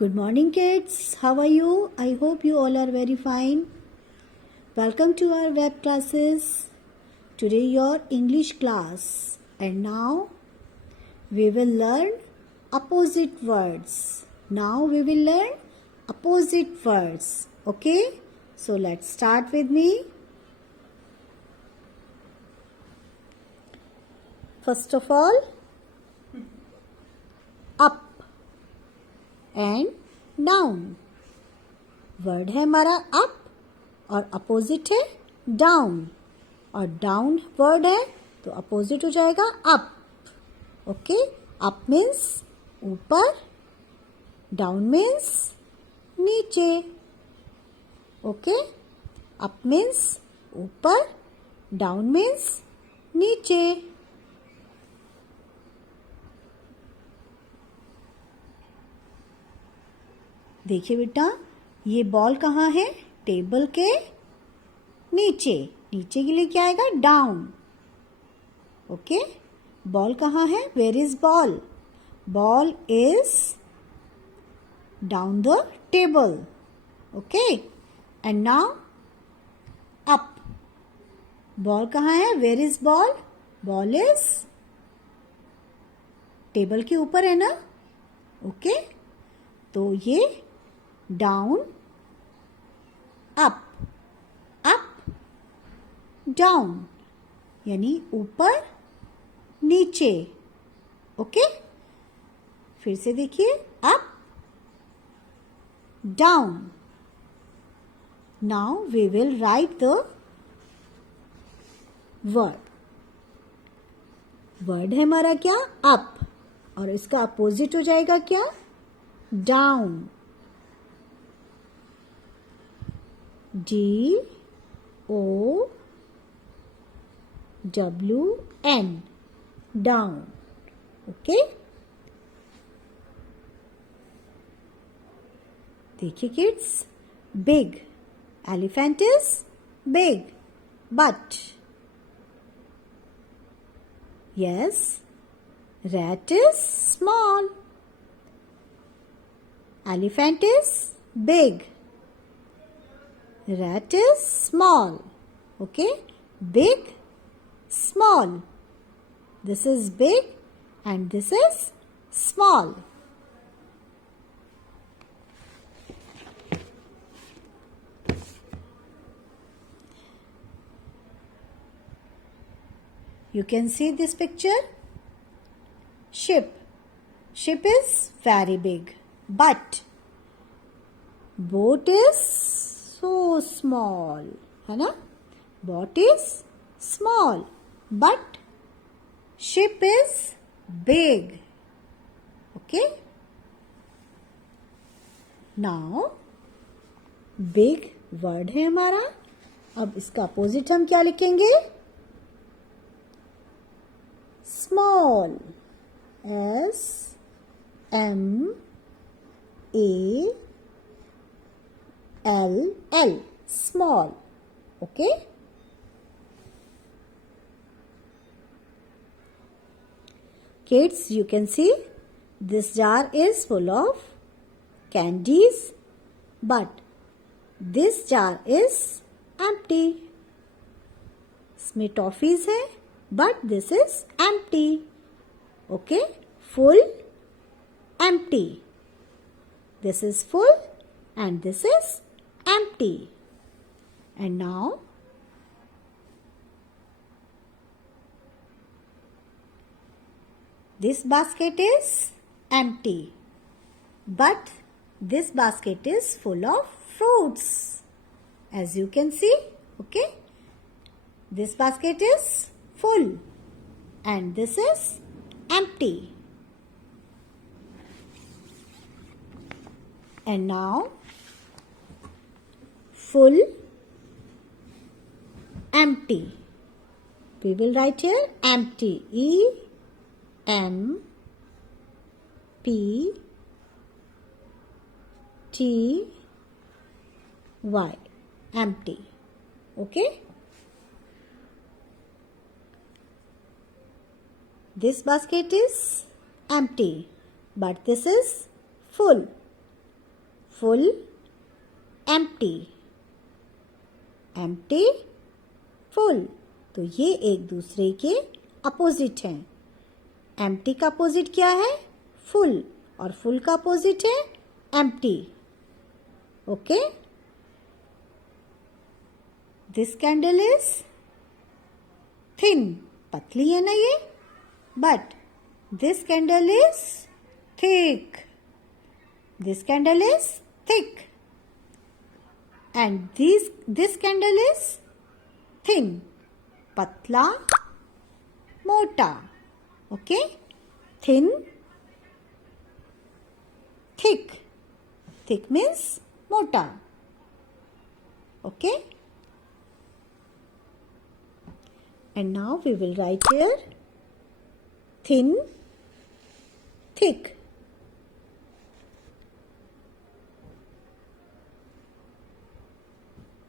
Good morning, kids. How are you? I hope you all are very fine. Welcome to our web classes. Today, your English class. And now, we will learn opposite words. Now, we will learn opposite words. Okay? So, let's start with me. First of all, up and down. Word है हमारा up और opposite है down. और down word है तो opposite हो जाएगा up. Okay. Up means ऊपर, डाउन मीन्स नीचे. ओके. अप मीन्स ऊपर, डाउन मीन्स नीचे. देखिए बेटा, ये बॉल कहाँ है? टेबल के नीचे. नीचे के लिए क्या आएगा? डाउन. ओके. बॉल कहाँ है? Where is ball? Ball is down the table. Okay. And now up. Ball कहाँ है? Where is ball? Ball is table के ऊपर है ना. ओके. तो ये डाउन, अप, अप, डाउन, यानी ऊपर नीचे. ओके. फिर से देखिए, up, down. Now we will write the word. Word है हमारा क्या? अप. और इसका अपोजिट हो जाएगा क्या? डाउन. DOWN. डाउन. ओके. देखिए kids, big. Elephant is big. But yes, rat is small. Elephant is big. Rat is small. Okay. Big, small. This is big and this is small. You can see this picture. Ship. Ship is very big. But boat is so small. है ना? Boat is small. But ship is big. Okay? Now, big word है हमारा. अब इसका opposite हम क्या लिखेंगे? Small. SMALL. Small. Okay. Kids, you can see this jar is full of candies, but this jar is empty. इसमें toffees है, but this is empty. Okay. Full, empty. This is full and this is empty. And now this basket is empty, but this basket is full of fruits, as you can see. Okay. This basket is full and this is empty. And now full, empty. We will write here empty. EMPTY. Empty. Okay. This basket is empty, but this is full. full, empty. Empty, full. तो ये एक दूसरे के opposite हैं. Empty का opposite क्या है? Full. और फुल का अपोजिट है empty. Okay. This candle is thin. पतली है ना ये. But this candle is thick. This candle is thick. And this candle is thin. पतला, मोटा. Okay. Thin, thick. Thick means mota. Okay. And now we will write here thin, thick.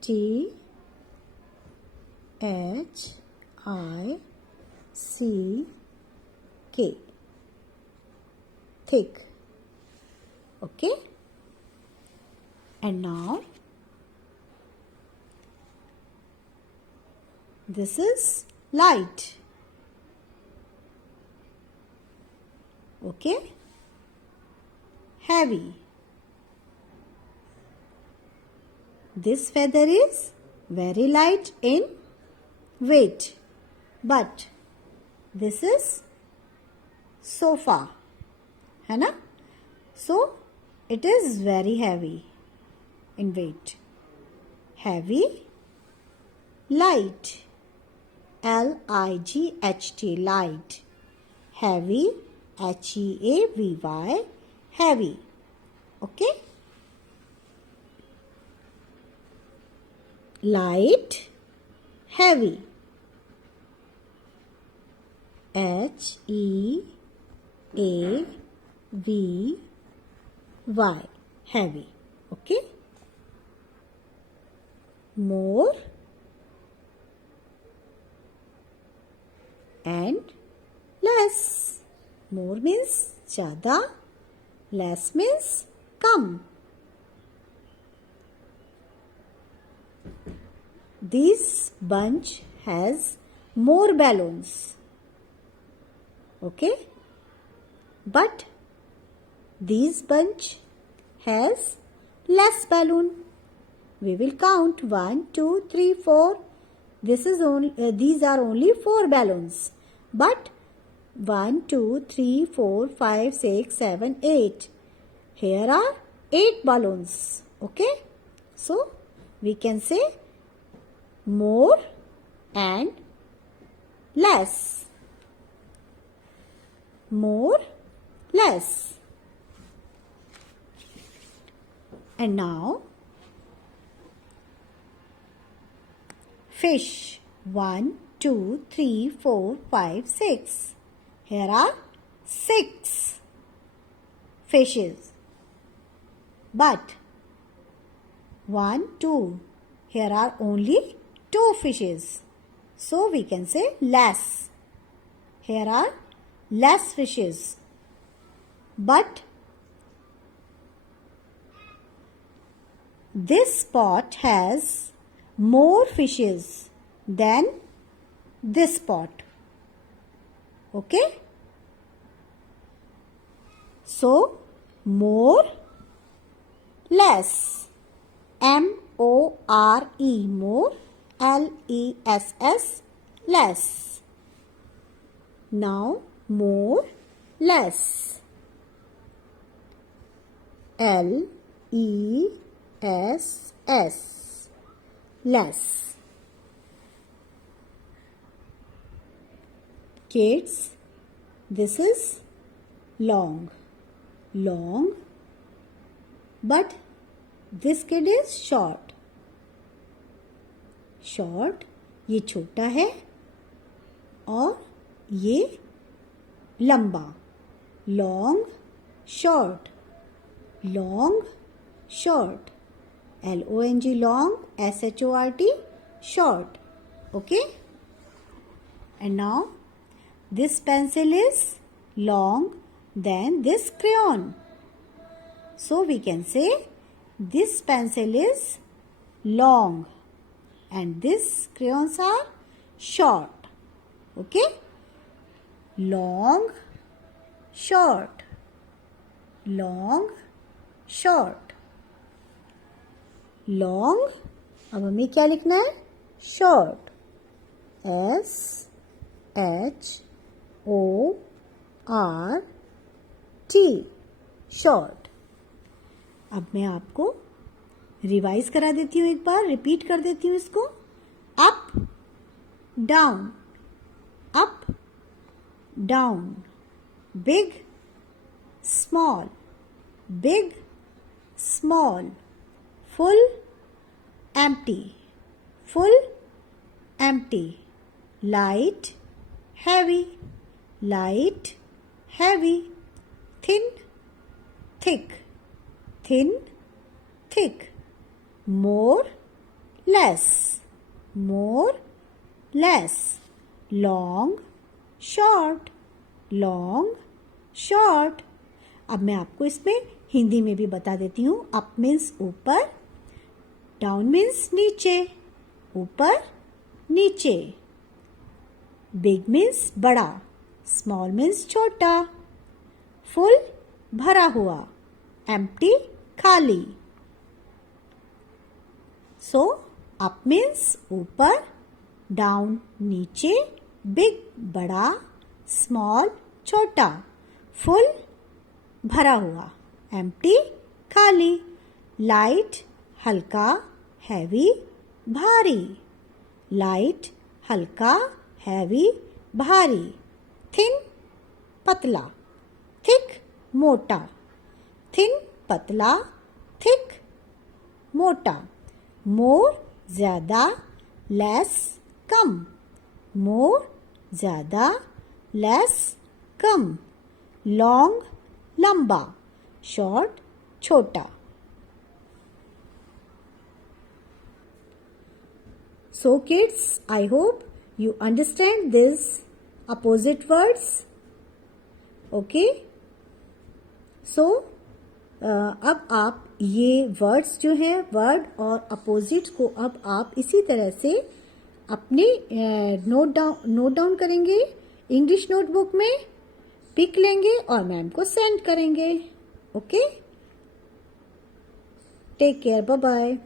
T H I C K. Thick. Okay. And now this is light. Okay. Heavy. This feather is very light in weight, but this is sofa, है ना? So it is very heavy in weight. Heavy, light. L-I-G-H-T, light. Heavy, H-E-A-V-Y, heavy. Okay. Light, heavy. H-E-A-V-Y, heavy. Okay. More and less. More means ज़्यादा, less means come. This bunch has more balloons. Okay. But this bunch has less balloon. We will count 1, 2, 3, 4. These are only 4 balloons. But 1, 2, 3, 4, 5, 6, 7, 8. Here are 8 balloons. Okay. So we can say more and less. More, less. And now fish. 1, 2, 3, 4, 5, 6. Here are 6 fishes. But 1, 2. Here are only 2 fishes. So we can say less. Here are less fishes. But this pot has more fishes than this pot. Okay. So more, less. M-O-R-E, more. L-E-S-S, less. Now more, less. L-E-S-S, less. Kids, this is long. Long. But this kid is short. Short, ये छोटा है और ये लंबा. Long, short. Long, short. L-O-N-G, long. S-H-O-R-T, short. Okay. And now this pencil is long than this crayon. So we can say This pencil is long and this crayons are short. Okay? Long, short, long, short. Long, अब हमें क्या लिखना है? Short. S H O R T. Short. अब मैं आपको revise करा देती हूँ, एक बार रिपीट कर देती हूँ इसको. Up, down, up, down, big, small, big, small, full, empty, full, empty, light, heavy, light, heavy, thin, thick, thin, thick, more, less, more, less, long, short, long, short. अब मैं आपको इसमें हिंदी में भी बता देती हूँ. अप मीन्स ऊपर, डाउन मीन्स नीचे, ऊपर, नीचे, बिग मीन्स बड़ा, स्मॉल मीन्स छोटा, फुल भरा हुआ, एम्प्टी खाली. सो अप मीन्स ऊपर, डाउन नीचे, बिग बड़ा, स्मॉल छोटा, फुल भरा हुआ, एम्प्टी खाली, लाइट हल्का, हैवी भारी, लाइट हल्का, हैवी भारी, थिन पतला, थिक मोटा, थिन पतला, थिक मोटा, मोर ज्यादा, लेस कम, मोर ज्यादा, लेस कम, लॉन्ग लंबा, शॉर्ट छोटा. So kids, I hope you understand these opposite words. Okay? So अब आप ये वर्ड्स जो हैं, वर्ड और अपोजिट को अब आप इसी तरह से अपने नोट डाउन करेंगे इंग्लिश नोटबुक में, पिक लेंगे और मैम को सेंड करेंगे. Okay? Take care, bye bye.